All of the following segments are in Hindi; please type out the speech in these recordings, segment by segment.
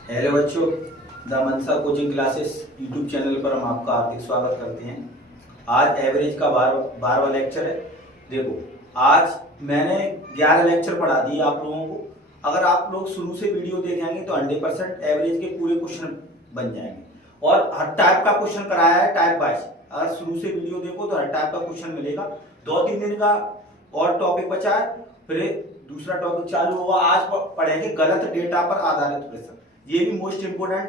हेलो बच्चों, the Mansa coaching classes YouTube channel पर हम आपका हार्दिक स्वागत करते हैं। आज एवरेज का बारहवां लेक्चर है। देखो, आज मैंने 11 लेक्चर पढ़ा दिए आप लोगों को। अगर आप लोग शुरू से वीडियो देखेंगे तो 100% एवरेज के पूरे क्वेश्चन बन जाएंगे और हर टाइप का क्वेश्चन कराया है टाइप वाइज। अगर शुरू से वीडियो देखो तो हर टाइप का क्वेश्चन मिलेगा। 2-3 दिन का और टॉपिक बचा है, फिर दूसरा टॉपिक चालू होगा। आज पढ़ेंगे गलत डेटा पर आधारित प्रश्न। ये भी मोस्ट इंपोर्टेंट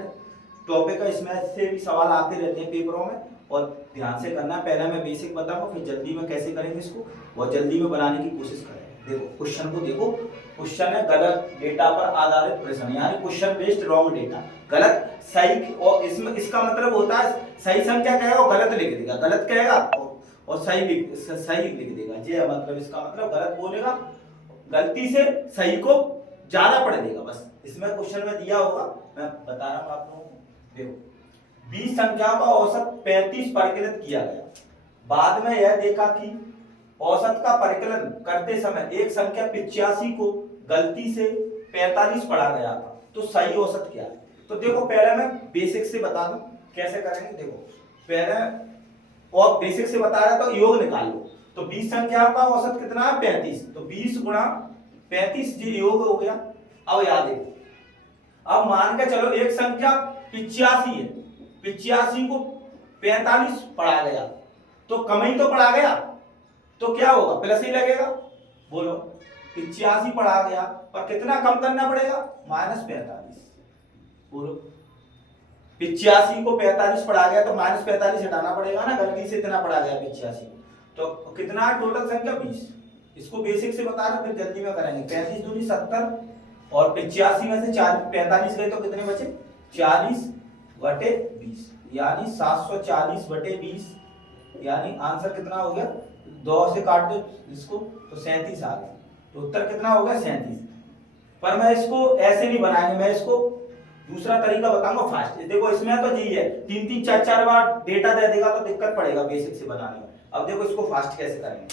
टॉपिक है, इसमें से भी सवाल आते रहते हैं पेपरों में और ध्यान से करना। पहले मैं बेसिक बताऊंगा, फिर जल्दी में कैसे करेंगे इसको और जल्दी में बनाने की कोशिश करेंगे। देखो क्वेश्चन को देखो, क्वेश्चन है गलत डेटा पर आधारित प्रश्न, यानी क्वेश्चन बेस्ड रॉन्ग डेटा। गलत सही, और इसमें इसका मतलब होता है सही संख्या कहेगा और गलत लिख देगा, गलत कहेगा और सही लिख देगा। ये मतलब इसका मतलब गलत बोलेगा, गलती से सही को ज्यादा पढ़ देगा। बस इसमें क्वेश्चन में दिया होगा, मैं बता रहा हूं आप लोगों को। देखो 20 संख्याओं का औसत 35 परिकलित किया गया। बाद में यह देखा कि औसत का परिकलन करते समय एक संख्या 85 को गलती से 45 पढ़ा गया था, तो सही औसत क्या है? तो देखो पहले मैं बेसिक से बता दूं कैसे करेंगे। देखो पहले और बेसिक से बता रहा तो योग निकाल लो। तो 20 संख्याओं का औसत कितना है? 35। तो 20 गुणा 35 जी योग हो गया। अब याद है, अब मान के चलो एक संख्या 85 है, 85 को 45 पढ़ा गया, तो कम ही तो पढ़ा गया, तो क्या होगा? प्लस ही लगेगा। बोलो 85 पढ़ा गया और कितना कम करना पड़ेगा? -45। बोलो 85 को 45 पढ़ा गया तो -45 हटाना पड़ेगा ना, गलती से इतना पढ़ा गया 85। तो कितना है टोटल संख्या? 20। इसको बेसिक से बता रहा, फिर जल्दी में करेंगे। 35 दूनी 70 और 85 में से 45 गए तो कितने बचे? 40/20, यानी 740/20, यानी आंसर कितना हो गया? 2 से काट दो इसको तो 37 आ गया। तो उत्तर कितना हो गया? 37। पर मैं इसको ऐसे नहीं बनाएंगे, मैं इसको दूसरा तरीका बताऊंगा फास्ट। देखो इसमें तो यही है, 3-3 4-4 बार डेटा दे देगा तो दिक्कत पड़ेगा बेसिक से बनाने में। अब देखो इसको फास्ट कैसे करेंगे।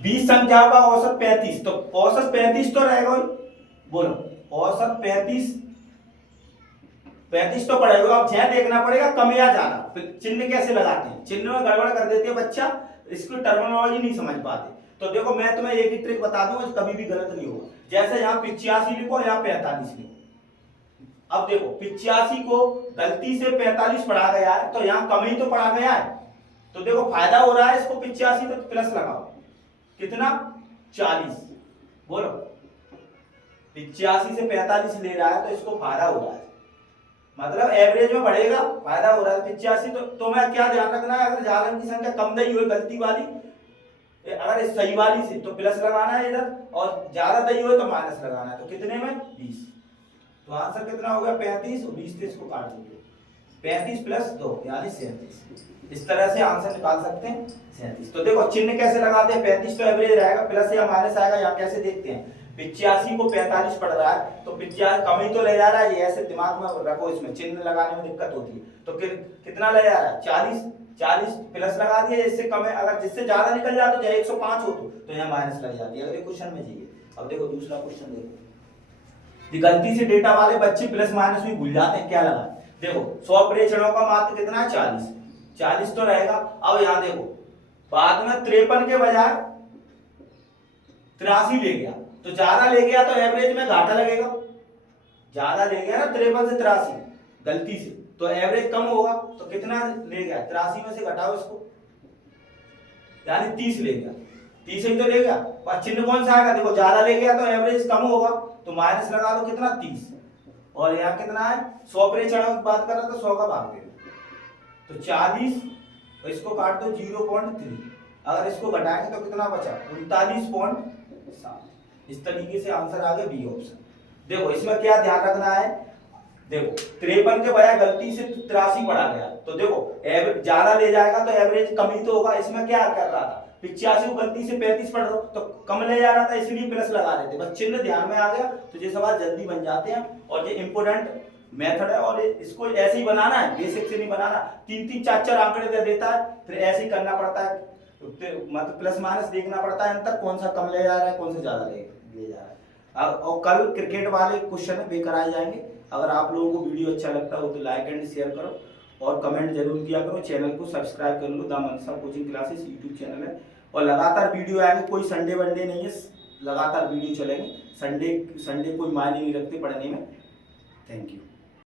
20 संख्याओं का औसत 35, तो औसत 35 तो रहेगा। बोलो औसत 35 तो पड़ेगा। अब यह देखना पड़ेगा कम या ज्यादा। फिर चिन्ह कैसे लगाते हैं, चिन्ह में गड़बड़ कर देते हैं बच्चा, इसकी टर्मिनोलॉजी नहीं समझ पाते। तो देखो मैं तुम्हें एक ही ट्रिक बता दूंगा, कभी भी गलत नहीं होगा। जैसे यहाँ 85 लिखो, यहाँ 45 लिखो। अब देखो 85 को गलती से 45 पढ़ा गया है, तो यहाँ कम ही तो पढ़ा गया है, तो देखो फायदा हो रहा है इसको 85, तो प्लस लगाओ। कितना? 40। बोलो 85 से 45 ले रहा है तो इसको फायदा हो रहा है, मतलब एवरेज में बढ़ेगा, फायदा हो रहा है 85। तो मैं क्या ध्यान रखना है, अगर जालन की संख्या कम दई हुई गलती वाली, अगर सही वाली से तो प्लस लगाना है इधर, और ज्यादा दई हुई तो माइनस लगाना है। तो कितने में? 20। तो आंसर कितना हो गया? 35 और 20 से इसको काट दीजिए। 35 + 2 यानी 37। इस तरह से आंसर निकाल सकते हैं 37। तो देखो चिन्ह कैसे लगाते हैं। 35 तो एवरेज रहेगा, प्लस या माइनस आएगा। यहाँ कैसे देखते हैं, 85 को 45 पढ़ रहा है तो 85 कम ही तो ले जा रहा है, ये ऐसे दिमाग में रखो। इसमें चिन्ह लगाने में दिक्कत होती है। तो कितना ले जा रहा है? 40 प्लस लगा दिया, इससे कम है। अगर जिससे ज्यादा निकल जाए तो 105 हो तो यहाँ माइनस लग जाती है। अगर क्वेश्चन में चाहिए। अब देखो दूसरा क्वेश्चन देखो, गलती से डेटा वाले बच्चे प्लस माइनस भी भूल जाते हैं, क्या लगा। देखो 100 प्रेक्षणों का मात्र कितना है? 40 तो रहेगा। अब यहां देखो बाद में 53 के बजाय 83 ले गया, तो ज्यादा ले गया तो एवरेज में घाटा लगेगा। ज्यादा ले गया ना 53 से 83 गलती से, तो एवरेज कम होगा। तो कितना ले गया? 83 में से घटाओ इसको, यानी 30 ले गया। 30 ही तो ले गया, पर चिन्ह कौन सा आएगा? देखो ज्यादा ले गया तो एवरेज कम होगा, तो माइनस लगा दो। कितना? 30। और यहाँ कितना है? 100 प्रेक्षणों की बात कर रहा था, 100 का भाग दे तो 40, और इसको काट दो 0.3। अगर इसको घटाएंगे तो कितना बचा? 39.7। इस तरीके से आंसर आ गया बी ऑप्शन। देखो इसमें क्या ध्यान रखना है, देखो 53 के बजाय गलती से 83 पढ़ा गया, तो देखो ज्यादा ले जाएगा तो एवरेज कम ही तो होगा। इसमें क्या कर रहा था, 85 को गलती से 35 पढ़ रहा हो तो कम ले जा रहा था, इसलिए प्लस लगा रहे थे। बस चिन्ह ध्यान में आ गया तो ये सवाल जल्दी बन जाते हैं। और ये इंपोर्टेंट मेथड है, और इसको ऐसे ही बनाना है, बेसिक से नहीं बनाना। 3-3 4-4 आंकड़े दे देता है, फिर ऐसे ही करना पड़ता है। मतलब प्लस माइनस देखना पड़ता है, अंतर कौन सा कम ले जा रहा है कौन सा ज्यादा ले जा रहा है। और कल क्रिकेट वाले क्वेश्चन वे कराए जाएंगे। अगर आप लोगों को वीडियो अच्छा लगता हो तो लाइक एंड शेयर करो और कमेंट जरूर किया करो। चैनल को सब्सक्राइब कर लो, the Mansa coaching classes YouTube channel है और लगातार वीडियो आएंगे, कोई संडे वनडे नहीं है, लगातार वीडियो चलेंगे। संडे कोई मायने नहीं रखते पढ़ने में। Thank you.